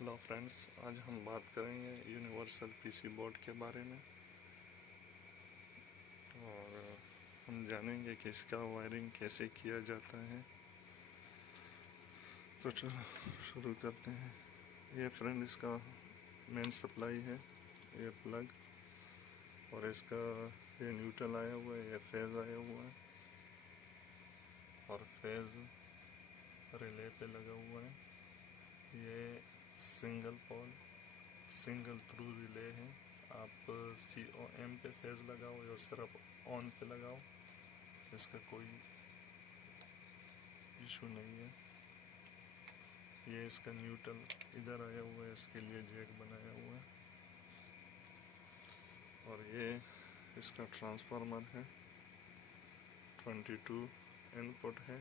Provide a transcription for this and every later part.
Hello friends, आज हम बात करेंगे यूनिवर्सल पीसी बोर्ड के बारे में और हम जानेंगे कि इसका वायरिंग कैसे किया जाता है। तो चलो शुरू करते हैं। ये फ्रेंड इसका मेन सप्लाई है, ये प्लग, और इसका ये न्यूट्रल आया हुआ है, ये फेज़ आया हुआ है और फेज़ रिले पे लगा हुआ है। ये single pole single throw relay है। आप COM पे फेज़ लगाओ या सिर्फ ऑन पे लगाओ, इसका कोई इशू नहीं है। ये इसका न्यूट्रल इधर आया हुआ है, इसके लिए जैक बनाया हुआ है। और ये इसका ट्रांसफार्मर है, 22 इनपुट है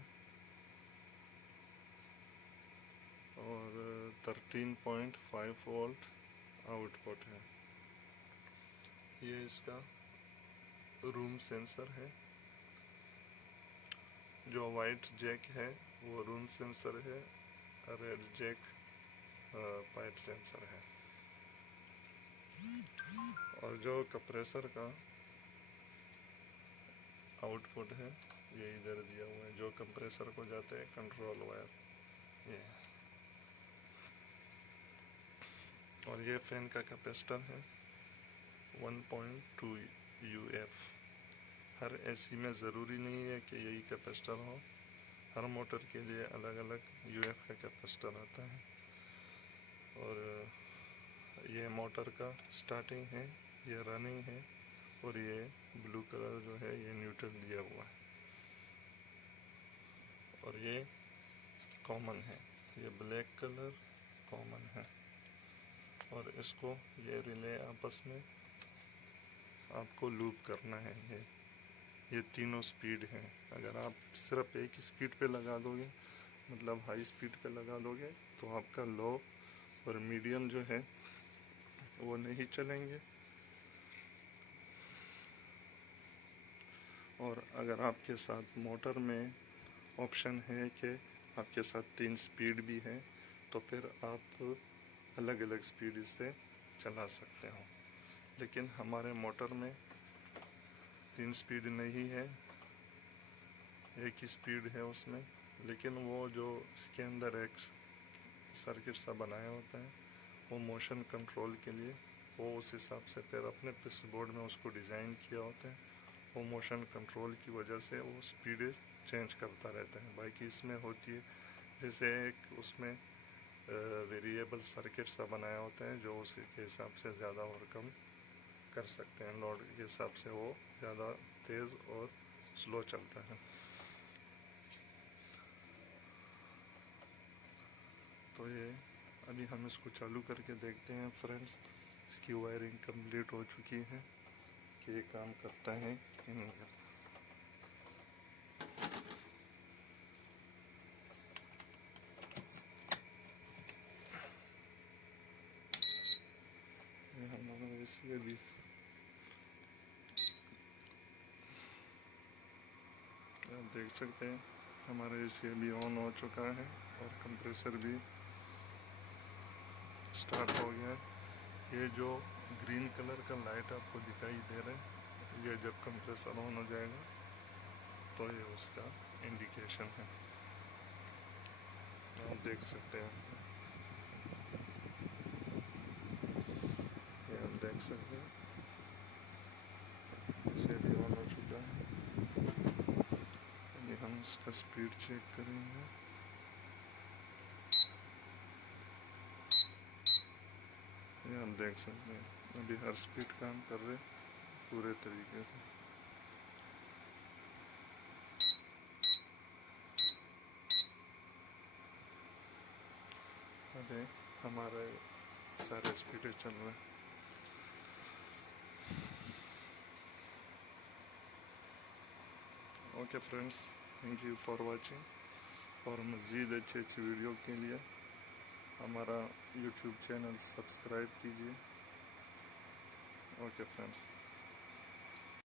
और 13.5 वोल्ट आउटपुट है। ये इसका रूम सेंसर है। जो वाइट जैक है वो रूम सेंसर है, रेड जैक पाइप सेंसर है। और जो कंप्रेसर का आउटपुट है ये इधर दिया हुआ है, जो कंप्रेसर को जाते हैं कंट्रोल वायर ये। और ये फैन का कैपेसिटर है 1.2 UF। हर एसी में ज़रूरी नहीं है कि यही कैपेसिटर हो, हर मोटर के लिए अलग अलग UF का कैपेसिटर आता है। और ये मोटर का स्टार्टिंग है, ये रनिंग है, और ये ब्लू कलर जो है ये न्यूट्रल दिया हुआ है। और ये कॉमन है, ये ब्लैक कलर कॉमन है। और इसको ये रिले आपस में आपको लूप करना है। ये तीनों स्पीड है। अगर आप सिर्फ एक ही स्पीड पे लगा दोगे, मतलब हाई स्पीड पे लगा दोगे, तो आपका लो और मीडियम जो है वो नहीं चलेंगे। और अगर आपके साथ मोटर में ऑप्शन है कि आपके साथ 3 स्पीड भी है, तो फिर आप अलग अलग स्पीड से चला सकते हो। लेकिन हमारे मोटर में 3 स्पीड नहीं है, एक ही स्पीड है उसमें। लेकिन वो जो इसके अंदर एक सर्किट सा बनाया होता है, वो मोशन कंट्रोल के लिए, वो उस हिसाब से फिर अपने पीसी बोर्ड में उसको डिज़ाइन किया होता है। वो मोशन कंट्रोल की वजह से वो स्पीड चेंज करता रहता है। बाकी इसमें होती है जैसे एक उसमें वेरिएबल सर्किट सा बनाया होता है, जो उसी के हिसाब से ज़्यादा और कम कर सकते हैं। लोड के हिसाब से वो ज़्यादा तेज़ और स्लो चलता है। तो ये अभी हम इसको चालू करके देखते हैं फ्रेंड्स। इसकी वायरिंग कंप्लीट हो चुकी है कि ये काम करता है कि नहीं करता। ये हमारा इसलिए भी आप देख सकते हैं हमारा एसी भी ऑन हो चुका है और कंप्रेसर भी स्टार्ट हो गया है। ये जो ग्रीन कलर का लाइट आपको दिखाई दे रहा है, ये जब कंप्रेसर ऑन हो जाएगा तो ये उसका इंडिकेशन है, आप देख सकते हैं। ये आप देख सकते हैं, इसे भी ऑन हो चुका है। अभी हम इसका स्पीड चेक करेंगे। ये आप देख सकते हैं अभी हर स्पीड काम कर रहे पूरे तरीके से। अभी हमारे सारे स्पीड चल रहे हैं। Okay friends, thank you for watching. और मज़ीद अच्छी अच्छी वीडियो के लिए हमारा YouTube चैनल सब्सक्राइब कीजिए। Okay friends.